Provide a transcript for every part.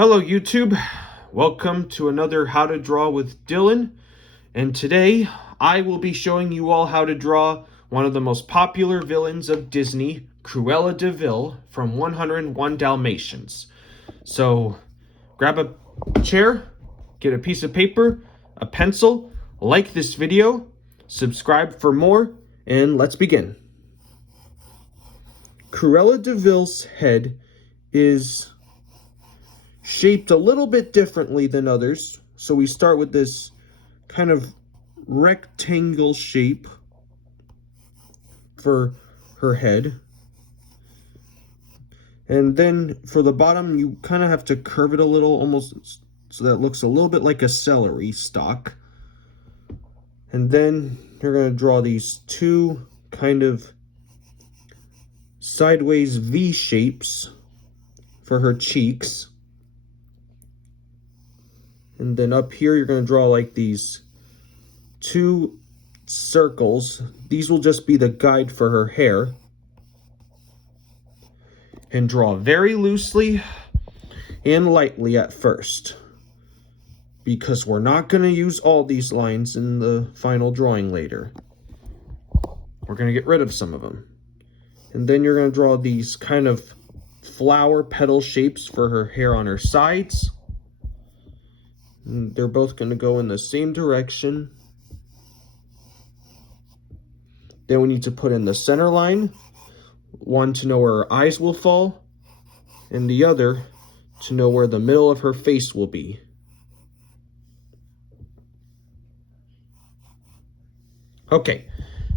Hello YouTube, welcome to another How to Draw with Dylan, and today I will be showing you all how to draw one of the most popular villains of Disney, Cruella De Vil from 101 Dalmatians. So grab a chair, get a piece of paper, a pencil, like this video, subscribe for more, and let's begin. Cruella De Vil's head is shaped a little bit differently than others. So we start with this kind of rectangle shape for her head. And then for the bottom, you kind of have to curve it a little, almost so that it looks a little bit like a celery stalk. And then you're going to draw these two kind of sideways V shapes for her cheeks. And then up here, you're going to draw like these two circles. These will just be the guide for her hair. And draw very loosely and lightly at first, because we're not going to use all these lines in the final drawing later. We're going to get rid of some of them. And then you're going to draw these kind of flower petal shapes for her hair on her sides. And they're both going to go in the same direction. Then we need to put in the center line, one to know where her eyes will fall, and the other to know where the middle of her face will be. Okay,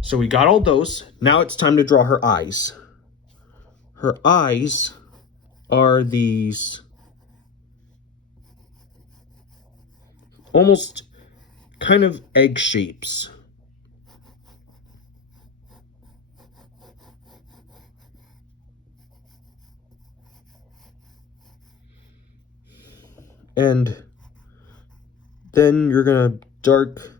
so we got all those. Now it's time to draw her eyes. Her eyes are these almost kind of egg shapes. And then you're going to dark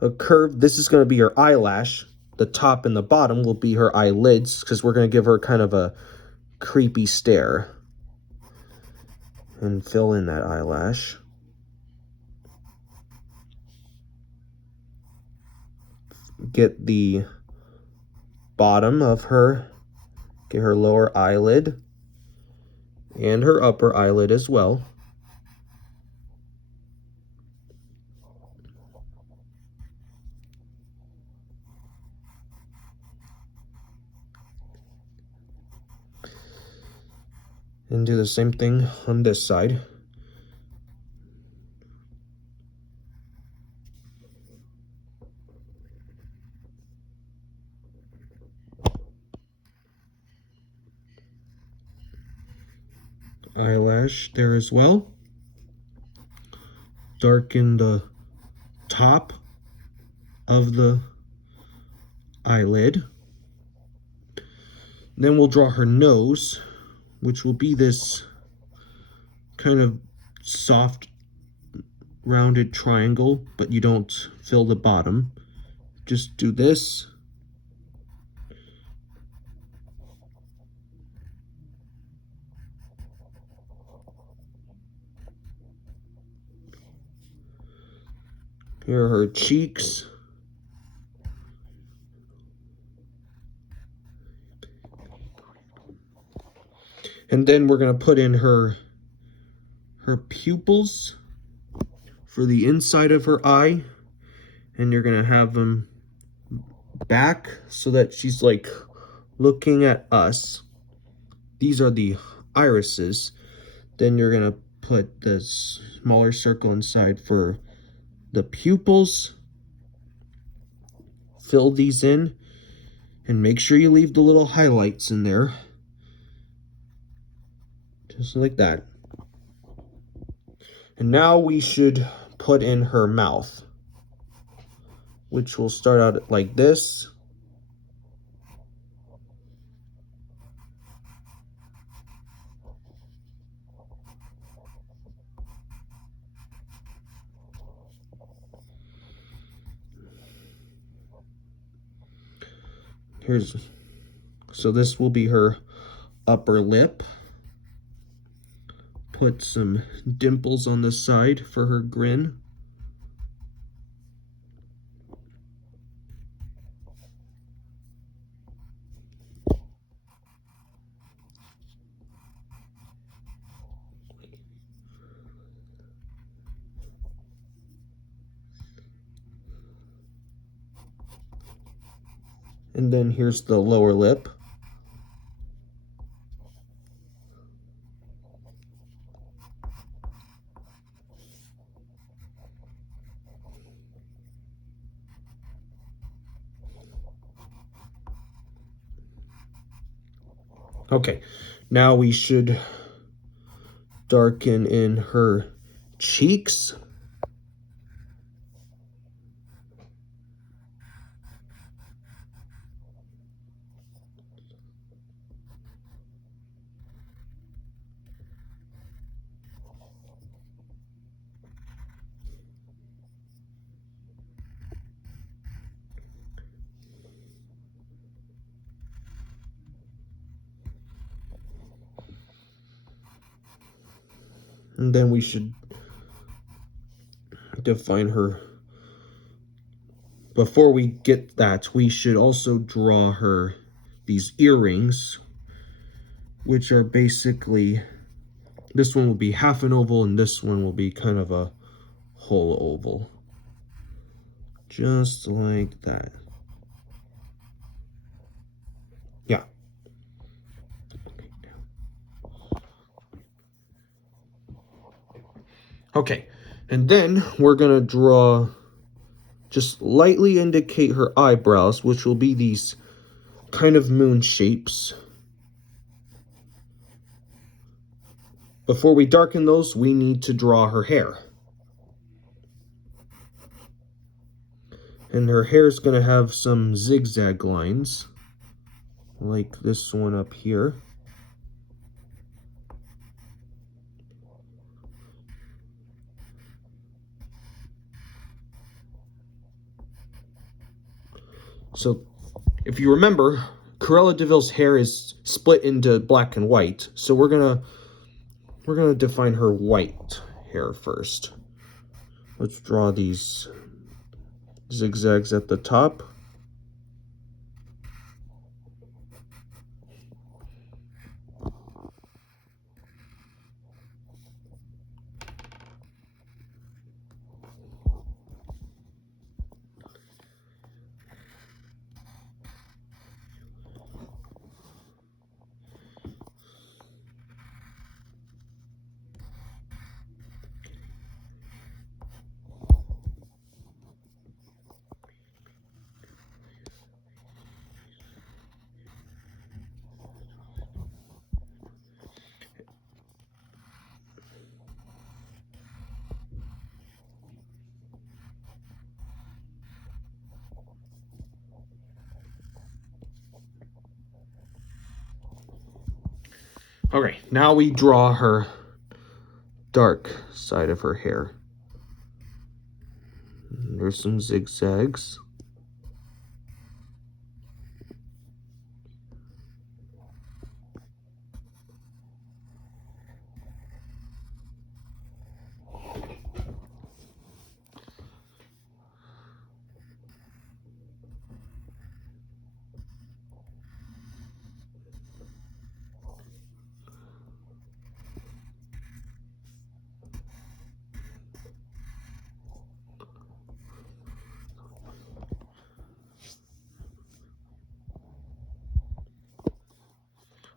a curve. This is going to be her eyelash. The top and the bottom will be her eyelids, because we're going to give her kind of a creepy stare. And fill in that eyelash. Get the bottom of her, get her lower eyelid, and her upper eyelid as well. And do the same thing on this side. Eyelash there as well. Darken the top of the eyelid. Then we'll draw her nose, which will be this kind of soft rounded triangle, but you don't fill the bottom. Just do this. Here are her cheeks. And then we're going to put in her pupils for the inside of her eye. And you're going to have them back so that she's like looking at us. These are the irises. Then you're going to put this smaller circle inside for the pupils. Fill these in and make sure you leave the little highlights in there. Just like that. And now we should put in her mouth, which will start out like this. So this will be her upper lip. put some dimples on the side for her grin. And then here's the lower lip. Okay, now we should darken in her cheeks. And then we should define her. Before we get that, we should also draw her these earrings, which are basically, this one will be half an oval and this one will be kind of a whole oval. Just like that. Yeah. Okay, and then we're gonna draw, just lightly indicate her eyebrows, which will be these kind of moon shapes. Before we darken those, we need to draw her hair. And her hair is gonna have some zigzag lines, like this one up here. So, if you remember, Cruella De Vil's hair is split into black and white. So we're gonna define her white hair first. Let's draw these zigzags at the top. Okay, now we draw her dark side of her hair. There's some zigzags.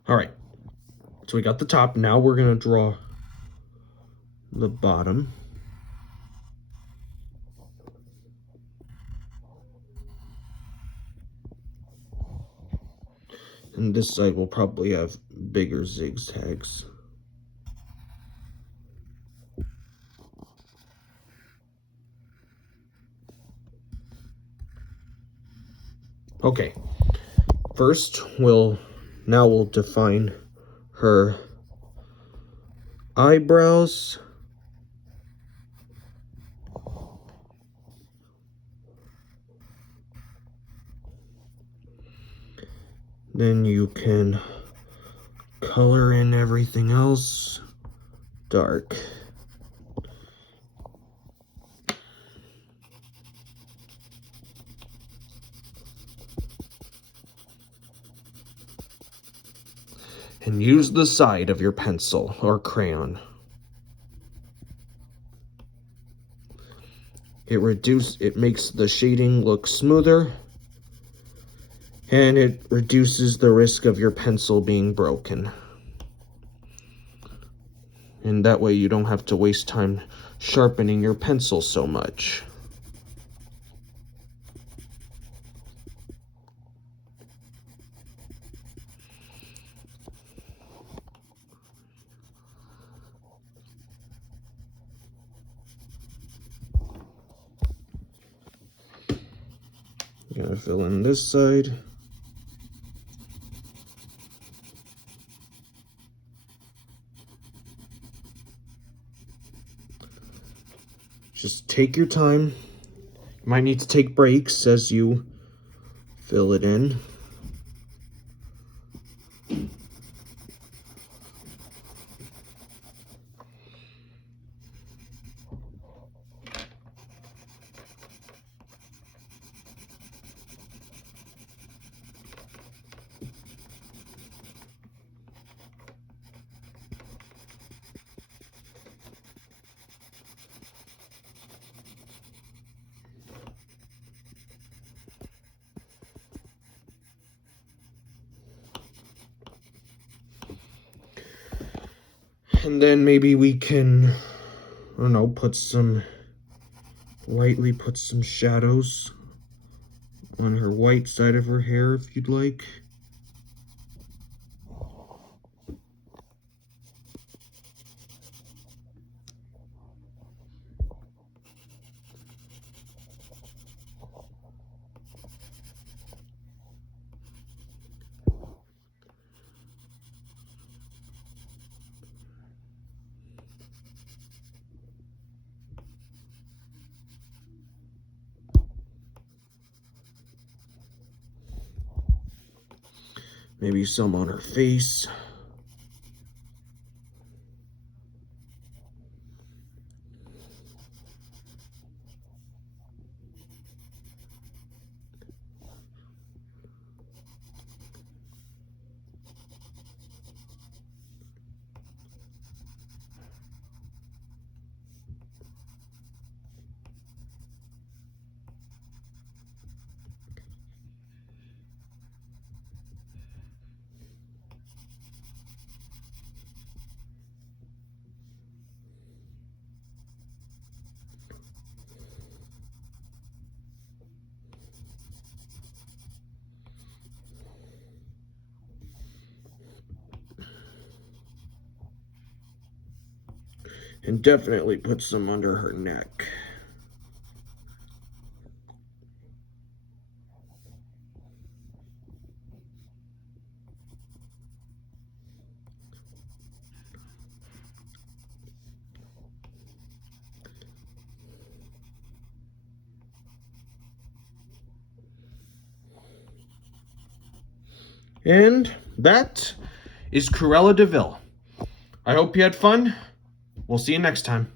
All right, so we got the top. Now we're gonna draw the bottom. And this side will probably have bigger zigzags. Okay, first we'll define her eyebrows. Then you can color in everything else. dark. And use the side of your pencil or crayon. It makes the shading look smoother, and it reduces the risk of your pencil being broken. And that way you don't have to waste time sharpening your pencil so much. Gonna fill in this side. Just take your time. You might need to take breaks as you fill it in. And then maybe we can, I don't know, lightly put some shadows on her white side of her hair if you'd like. Maybe some on her face. And definitely put some under her neck. And that is Cruella De Vil. I hope you had fun. We'll see you next time.